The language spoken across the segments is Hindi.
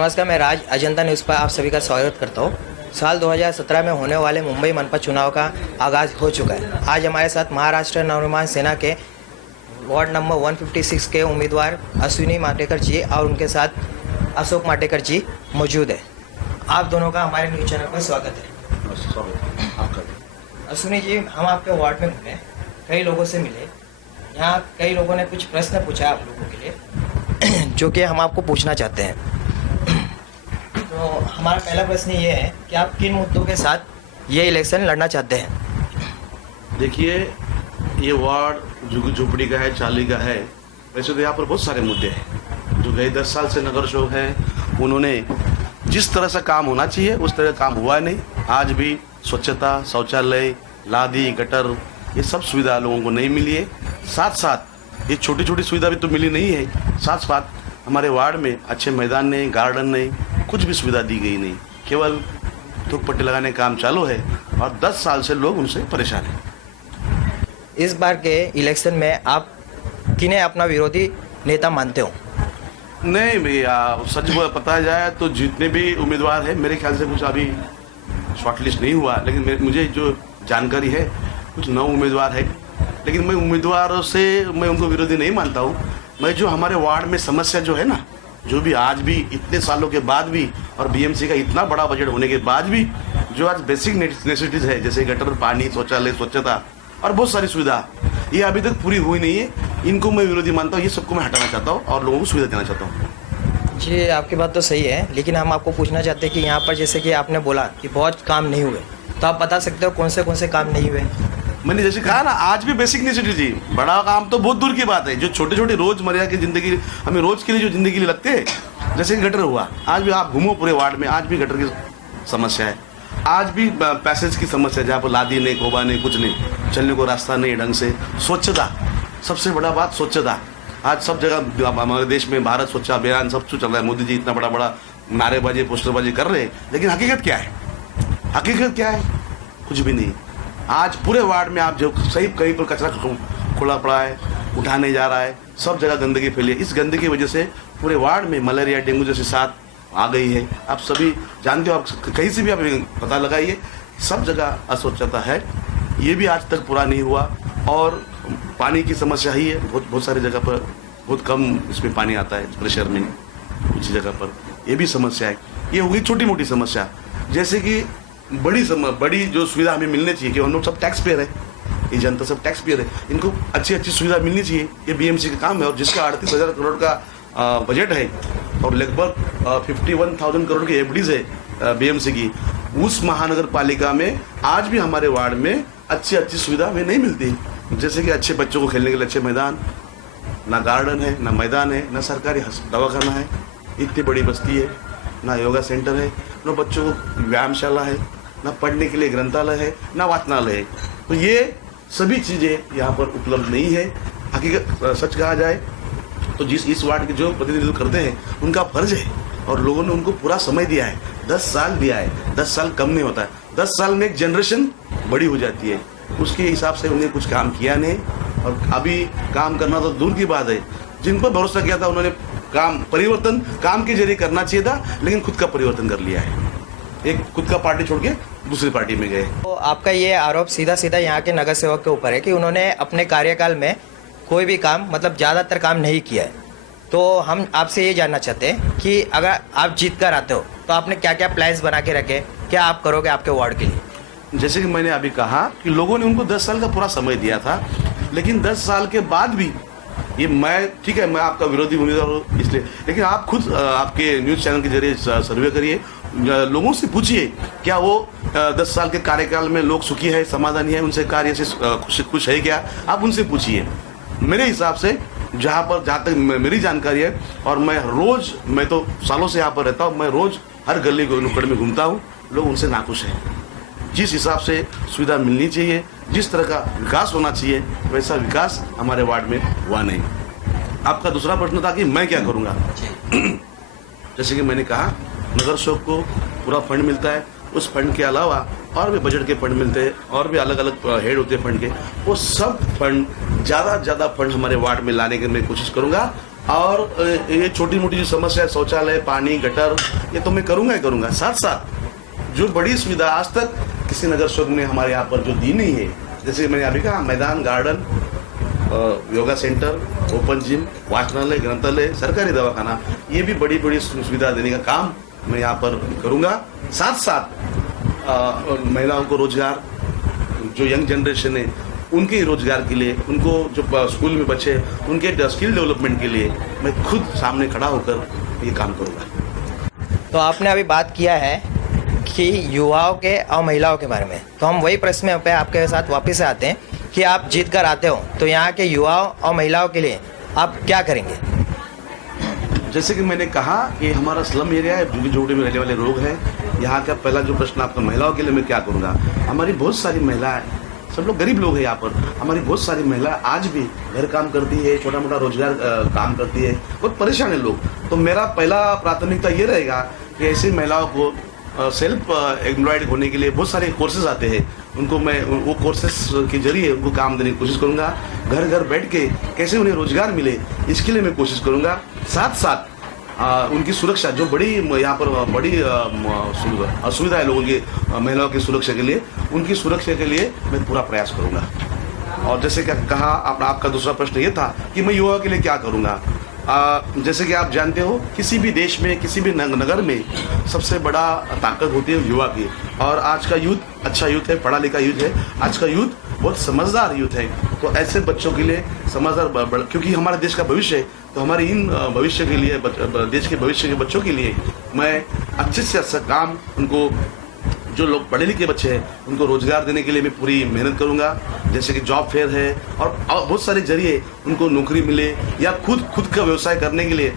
नमस्कार, मैं राज अजंता न्यूज़ पर आप सभी का स्वागत करता हूँ। साल 2017 में होने वाले मुंबई मनपा चुनाव का आगाज़ हो चुका है। आज हमारे साथ महाराष्ट्र नवनिर्माण सेना के वार्ड नंबर 156 के उम्मीदवार अश्विनी माटेकर जी और उनके साथ अशोक माटेकर जी मौजूद है। आप दोनों का हमारे न्यूज़ चैनल पर स्वागत है। अश्विनी जी, हम आपके वार्ड में घूमे, कई लोगों से मिले। यहाँ कई लोगों ने कुछ प्रश्न पूछा आप लोगों के लिए जो कि हम आपको पूछना चाहते हैं। तो हमारा पहला प्रश्न ये है कि आप किन मुद्दों के साथ ये इलेक्शन लड़ना चाहते हैं? देखिए, ये वार्ड झुग्गी झोपड़ी का है, चाली का है। वैसे तो यहाँ पर बहुत सारे मुद्दे हैं। जो गए 10 साल से नगर सेवक हैं, उन्होंने जिस तरह से काम होना चाहिए उस तरह काम हुआ नहीं। आज भी स्वच्छता, शौचालय, लादी, गटर, ये सब सुविधा लोगों को नहीं मिली है। साथ साथ ये छोटी छोटी सुविधा भी तो मिली नहीं है। साथ साथ हमारे वार्ड में अच्छे मैदान नहीं, गार्डन नहीं, कुछ भी सुविधा दी गई नहीं। केवल धूप पट्टी लगाने का काम चालू है और 10 साल से लोग उनसे परेशान हैं। इस बार के इलेक्शन में आप किन्हें अपना विरोधी नेता मानते हो? नहीं भैया, सच पता जाए तो जितने भी उम्मीदवार हैं, मेरे ख्याल से कुछ अभी शॉर्टलिस्ट नहीं हुआ, लेकिन मुझे जो जानकारी है कुछ 9 उम्मीदवार है। लेकिन मैं उम्मीदवारों से मैं उनको विरोधी नहीं मानता हूँ। मैं जो हमारे वार्ड में समस्या जो है ना, जो भी आज भी इतने सालों के बाद भी और बीएमसी का इतना बड़ा बजट होने के बाद भी जो आज बेसिक नेसेसिटीज है, जैसे गटर, पानी, शौचालय, स्वच्छता और बहुत सारी सुविधा, ये अभी तक पूरी हुई नहीं है। इनको मैं विरोधी मानता हूँ। ये सबको मैं हटाना चाहता हूँ और लोगों को सुविधा देना चाहता हूँ। जी, आपकी बात तो सही है, लेकिन हम आपको पूछना चाहते हैं कि यहाँ पर जैसे कि आपने बोला कि बहुत काम नहीं हुए, तो आप बता सकते हो कौन से काम नहीं हुए? मैंने जैसे कहा ना, आज भी बेसिक नेसेसिटी जी, बड़ा काम तो बहुत दूर की बात है। जो छोटे छोटे रोजमर्रा की जिंदगी, हमें रोज के लिए जो जिंदगी के लिए लगते हैं, जैसे कि गटर हुआ, आज भी आप घूमो पूरे वार्ड में, आज भी गटर की समस्या है। आज भी पैसेज की समस्या है, जहाँ पर लादी नहीं, कोबा नहीं, कुछ नहीं, चलने को रास्ता नहीं ढंग से। स्वच्छता, सबसे बड़ा बात स्वच्छता। आज सब जगह हमारे देश में भारत स्वच्छ अभियान सब कुछ चल रहा है। मोदी जी इतना बड़ा बड़ा नारेबाजी, पोस्टरबाजी कर रहे हैं, लेकिन हकीकत क्या है? हकीकत क्या है? कुछ भी नहीं। आज पूरे वार्ड में आप जो सही कहीं पर कचरा खुला पड़ा है, उठा नहीं जा रहा है, सब जगह गंदगी फैली है। इस गंदगी की वजह से पूरे वार्ड में मलेरिया, डेंगू जैसी साथ आ गई है। आप सभी जानते हो, आप कहीं से भी आप पता लगाइए, सब जगह अस्वच्छता है। ये भी आज तक पूरा नहीं हुआ। और पानी की समस्या ही है, बहुत सारी जगह पर बहुत कम इसमें पानी आता है, प्रेशर में कुछ जगह पर, ये भी समस्या है। ये हुई छोटी मोटी समस्या। जैसे कि बड़ी जो सुविधा हमें मिलनी चाहिए, कि हम लोग सब टैक्स पेयर है, ये जनता सब टैक्स पेयर है, इनको अच्छी अच्छी सुविधा मिलनी चाहिए। ये बीएमसी का काम है। और जिसका 38,000 करोड़ का बजट है और लगभग 51,000 करोड़ की एफडीज है बीएमसी की, उस महानगर पालिका में आज भी हमारे वार्ड में अच्छी अच्छी सुविधा हमें नहीं मिलती। जैसे कि अच्छे बच्चों को खेलने के लिए अच्छे मैदान, ना गार्डन है, ना मैदान है, ना सरकारी दवाखाना है, इतनी बड़ी बस्ती है, ना योगा सेंटर है, ना बच्चों को व्यायामशाला है, ना पढ़ने के लिए ग्रंथालय है, ना वाचनालय है। तो ये सभी चीज़ें यहाँ पर उपलब्ध नहीं है। हकीकत सच कहा जाए तो इस वार्ड के जो प्रतिनिधित्व करते हैं, उनका फर्ज है और लोगों ने उनको पूरा समय दिया है, 10 साल दिया है। 10 साल कम नहीं होता है। 10 साल में एक जनरेशन बड़ी हो जाती है। उसके हिसाब से उन्हें कुछ काम किया नहीं, और अभी काम करना तो दूर की बात है। जिन पर भरोसा किया था उन्होंने परिवर्तन काम के जरिए करना चाहिए था, लेकिन खुद का परिवर्तन कर लिया है। एक खुद का पार्टी छोड़ के दूसरी पार्टी में गए। तो आपका ये आरोप सीधा सीधा यहाँ के नगर सेवक के ऊपर है कि उन्होंने अपने कार्यकाल में कोई भी काम, मतलब ज़्यादातर काम नहीं किया है। तो हम आपसे ये जानना चाहते हैं कि अगर आप जीत कर आते हो तो आपने क्या क्या प्लान्स बना के रखे, क्या आप करोगे आपके वार्ड के लिए? जैसे कि मैंने अभी कहा कि लोगों ने उनको 10 साल का पूरा समय दिया था, लेकिन 10 साल के बाद भी ये ठीक है, मैं आपका विरोधी उम्मीदवार हूँ इसलिए, लेकिन आप खुद आपके न्यूज़ चैनल के जरिए सर्वे करिए, लोगों से पूछिए क्या वो 10 साल के कार्यकाल में लोग सुखी है, समाधानी है, उनसे कार्य से खुश है क्या? आप उनसे पूछिए। मेरे हिसाब से जहाँ तक मेरी जानकारी है, और मैं तो सालों से यहाँ पर रहता हूँ, मैं रोज हर गली नुक्कड़ में घूमता हूँ, लोग उनसे नाखुश हैं। जिस हिसाब से सुविधा मिलनी चाहिए, जिस तरह का विकास होना चाहिए, वैसा विकास हमारे वार्ड में हुआ नहीं। आपका दूसरा प्रश्न था कि मैं क्या करूँगा। जैसे कि मैंने कहा, नगर सेवक को पूरा फंड मिलता है। उस फंड के अलावा और भी बजट के फंड मिलते हैं और भी अलग अलग हेड होते हैं फंड के, वो सब फंड ज़्यादा फंड हमारे वार्ड में लाने की मैं कोशिश करूँगा। और ये छोटी मोटी जो समस्या है, शौचालय, पानी, गटर, ये तो मैं करूँगा ही करूँगा। साथ साथ जो बड़ी सुविधा आज तक किसी नगर सेवक ने हमारे यहाँ पर जो दी नहीं है, जैसे मैंने अभी कहा, मैदान, garden, yoga centre, open gym, वाचनालय, ग्रंथालय, सरकारी दवाखाना, ये भी बड़ी बड़ी सुविधा देने का काम मैं यहाँ पर करूँगा। साथ साथ महिलाओं को रोजगार, जो यंग जनरेशन है उनके रोजगार के लिए, उनको जो स्कूल में बच्चे उनके स्किल डेवलपमेंट के लिए मैं खुद सामने खड़ा होकर ये काम करूँगा। तो आपने अभी बात किया है कि युवाओं के और महिलाओं के बारे में, तो हम वही प्रश्न पे आपके साथ वापस से आते हैं कि आप जीत कर आते हो तो यहाँ के युवाओं और महिलाओं के लिए आप क्या करेंगे? जैसे कि मैंने कहा कि हमारा स्लम एरिया है, झुग्गी झोपड़ी में रहने वाले लोग हैं। यहाँ का पहला जो प्रश्न आपका महिलाओं के लिए मैं क्या करूँगा, हमारी बहुत सारी महिलाएं, सब लोग गरीब लोग हैं यहाँ पर, हमारी बहुत सारी महिला आज भी घर काम करती है, छोटा मोटा रोजगार काम करती है, बहुत परेशान है लोग। तो मेरा पहला प्राथमिकता ये रहेगा कि ऐसी महिलाओं को सेल्फ एम्प्लॉयड होने के लिए बहुत सारे कोर्सेज आते हैं, उनको मैं वो कोर्सेज के जरिए उनको काम देने की कोशिश करूँगा। घर घर बैठ के कैसे उन्हें रोजगार मिले, इसके लिए मैं कोशिश करूँगा। साथ साथ उनकी सुरक्षा, जो बड़ी यहाँ पर बड़ी असुविधा है लोगों की, महिलाओं की सुरक्षा के लिए, उनकी सुरक्षा के लिए मैं पूरा प्रयास करूँगा। और जैसे कि कहा आपका दूसरा प्रश्न ये था कि मैं युवाओं के लिए क्या करूँगा। जैसे कि आप जानते हो, किसी भी देश में, किसी भी नगर में सबसे बड़ा ताकत होती है युवा की। और आज का यूथ अच्छा यूथ है, पढ़ा लिखा यूथ है, आज का यूथ बहुत समझदार यूथ है। तो ऐसे बच्चों के लिए समझदार, क्योंकि हमारे देश का भविष्य है, तो हमारे इन भविष्य के लिए, देश के भविष्य के बच्चों के लिए मैं अच्छे से अच्छा काम, उनको जो लोग पढ़े लिखे बच्चे हैं उनको रोजगार देने के लिए मैं पूरी मेहनत करूंगा। जैसे कि जॉब फेयर है और बहुत सारे जरिए उनको नौकरी मिले, या खुद का व्यवसाय करने के लिए,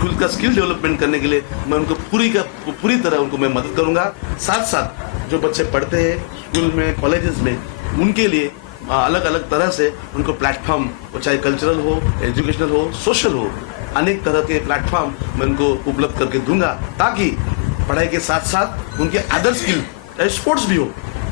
खुद का स्किल डेवलपमेंट करने के लिए मैं उनको पूरी तरह उनको मैं मदद करूंगा। साथ साथ जो बच्चे पढ़ते हैं स्कूल में, कॉलेजेस में, उनके लिए अलग अलग तरह से उनको प्लेटफॉर्म, चाहे कल्चरल हो, एजुकेशनल हो, सोशल हो, अनेक तरह के प्लेटफॉर्म मैं उनको उपलब्ध करके दूंगा, ताकि पढ़ाई के साथ साथ उनके अदर स्किल, स्पोर्ट्स भी हो,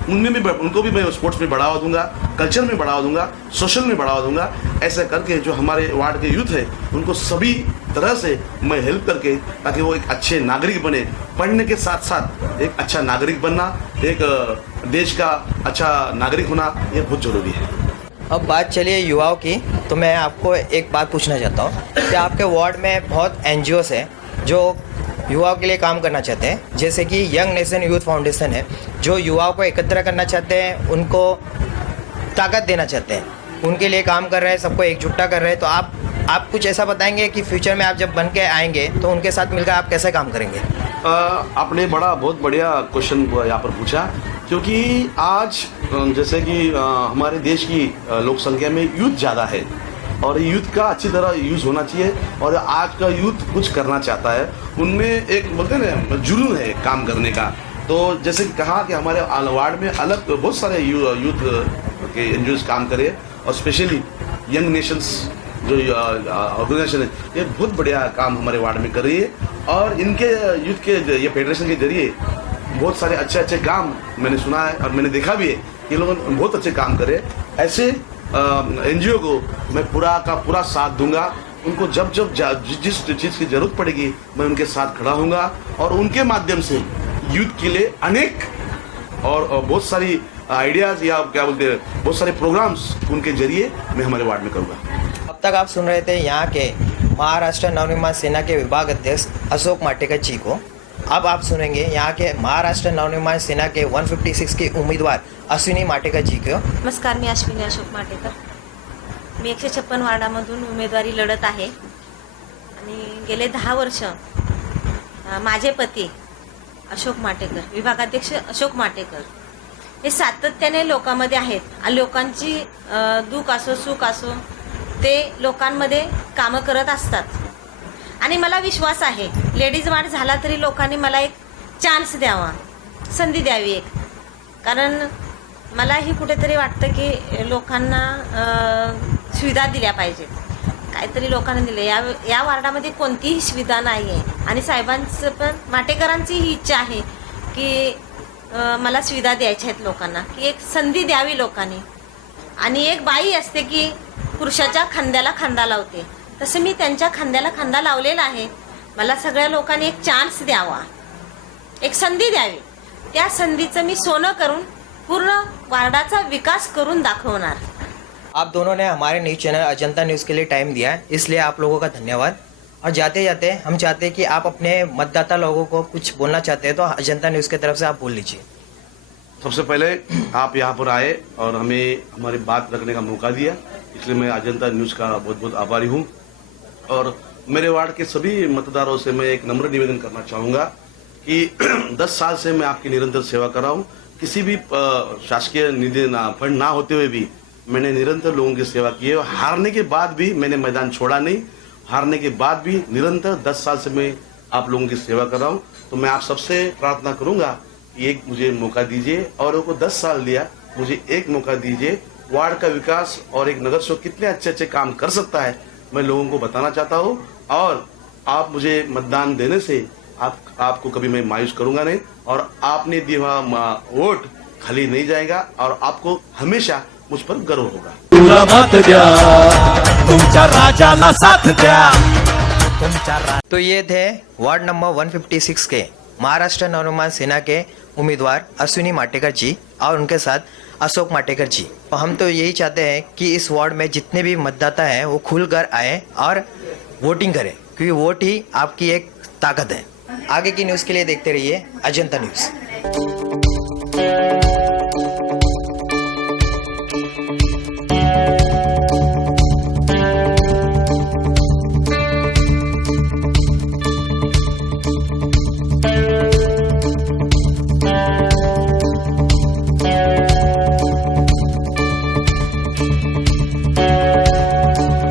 उनमें भी उनको भी मैं स्पोर्ट्स में बढ़ावा दूंगा, कल्चर में बढ़ावा दूंगा, सोशल में बढ़ावा दूंगा। ऐसा करके जो हमारे वार्ड के यूथ है उनको सभी तरह से मैं हेल्प करके, ताकि वो एक अच्छे नागरिक बने। पढ़ने के साथ साथ एक अच्छा नागरिक बनना, एक देश का अच्छा नागरिक होना, ये बहुत जरूरी है। अब बात चलिए युवाओं की, तो मैं आपको एक बात पूछना चाहता हूँ कि आपके वार्ड में बहुत NGOs है जो युवाओं के लिए काम करना चाहते हैं, जैसे कि यंग नेशन यूथ फाउंडेशन है, जो युवाओं को एकत्र करना चाहते हैं, उनको ताकत देना चाहते हैं, उनके लिए काम कर रहे हैं, सबको एकजुटता कर रहे हैं। तो आप कुछ ऐसा बताएंगे कि फ्यूचर में आप जब बन के आएंगे तो उनके साथ मिलकर आप कैसे काम करेंगे? आपने बहुत बढ़िया क्वेश्चन यहाँ पर पूछा, क्योंकि आज जैसे कि हमारे देश की लोक संख्या में यूथ ज़्यादा है और यूथ का अच्छी तरह यूज़ होना चाहिए। और आज का यूथ कुछ करना चाहता है, उनमें एक बोलते हैं ना जुनून है काम करने का। तो जैसे कहा कि हमारे वार्ड में अलग बहुत सारे यूथ के NGOs काम करे, और स्पेशली यंग नेशंस जो ऑर्गेनाइजेशन है, ये बहुत बढ़िया काम हमारे वार्ड में कर रही है। और इनके यूथ के ये फेडरेशन के जरिए बहुत सारे अच्छे काम मैंने सुना है और मैंने देखा भी है कि लोग बहुत अच्छे काम करे। ऐसे NGO को मैं पूरा का पूरा साथ दूंगा। उनको जब जिस चीज़ की जरूरत पड़ेगी मैं उनके साथ खड़ा हूँगा, और उनके माध्यम से यूथ के लिए अनेक और बहुत सारी आइडियाज़, या क्या बोलते हैं, बहुत सारे प्रोग्राम्स उनके जरिए मैं हमारे वार्ड में करूँगा। अब तक आप सुन रहे थे यहाँ के महाराष्ट्र नवनिर्माण सेना के विभाग अध्यक्ष अशोक माटेकर जी को। अब आप सुनेंगे यहाँ के महाराष्ट्र नवनिर्माण सेना के 156 के उम्मीदवार अश्विनी माटेकर जी को। नमस्कार, मी अश्विनी अशोक माटेकर. मी 156 वार्डामधून उमेदवारी लढत आहे आणि गेले 10 वर्ष माझे पती अशोक माटेकर, विभागाध्यक्ष अशोक माटेकर, हे सातत्याने लोकांमध्ये आहेत. लोकांची दुःख असो सुख असो ते लोकांमध्ये कामं करत असतात. आणि मला विश्वास आहे लेडीज वार्ड झाला तरी लोकांनी मला एक चान्स द्यावा, संधी द्यावी एक. कारण मलाही कुठेतरी वाटतं की लोकांना सुविधा दिल्या पाहिजेत. काहीतरी लोकांना दिले. या वार्डामध्ये कोणतीही सुविधा नाही आहे आणि साहेबांचं पण माटेकरांची ही इच्छा आहे की मला सुविधा द्यायच्या आहेत लोकांना, की एक संधी द्यावी लोकांनी. आणि एक बाई असते की पुरुषाच्या खांद्याला खांदा लावते, तसं मी त्यांच्या खांद्याला खांदा लावलेला आहे. मला सगळ्या लोकांनी एक चान्स द्यावा, एक संधी द्यावी. त्या संधीचं मी सोनं करून पूर्ण वार्डाचा विकास करून दाखवणार. आप दोनों ने हमारे न्यूज़ चैनल अजंता न्यूज़ के लिए टाइम दिया है, इसलिए आप लोगों का धन्यवाद. और जाते जाते हम चाहते हैं कि आप अपने मतदाता लोगों को कुछ बोलना चाहते हैं तो अजंता न्यूज़ की तरफ से आप बोल लीजिए. सबसे पहले आप यहाँ पर आए और हमें हमारी बात रखने का मौका दिया, इसलिए मैं अजंता न्यूज़ का बहुत बहुत आभारी हूँ. और मेरे वार्ड के सभी मतदारों से मैं एक नम्र निवेदन करना चाहूँगा कि 10 साल से मैं आपकी निरंतर सेवा कर रहा हूँ. किसी भी शासकीय निधि फंड ना होते हुए भी मैंने निरंतर लोगों की सेवा की है. हारने के बाद भी मैंने मैदान छोड़ा नहीं. हारने के बाद भी निरंतर 10 साल से मैं आप लोगों की सेवा कर रहा हूँ. तो मैं आप सबसे प्रार्थना करूंगा कि एक मुझे मौका दीजिए, और को 10 साल दिया, मुझे एक मौका दीजिए. वार्ड का विकास और एक नगर सेवक कितने अच्छे अच्छे काम कर सकता है मैं लोगों को बताना चाहता हूँ. और आप मुझे मतदान देने से आपको कभी मैं मायूस करूंगा नहीं, और आपने दिया वोट खाली नहीं जाएगा, और आपको हमेशा मुझ पर गर्व होगा. तुला मत द्या, तुमच्या राजाला साथ द्या. तो ये थे वार्ड नंबर 156 के महाराष्ट्र नवनिर्माण सेना के उम्मीदवार अश्विनी माटेकर जी और उनके साथ अशोक माटेकर जी. तो हम तो यही चाहते हैं कि इस वार्ड में जितने भी मतदाता हैं वो खुलकर आए और वोटिंग करें, क्योंकि वोट ही आपकी एक ताकत है. आगे की न्यूज़ के लिए देखते रहिए अजंता न्यूज़.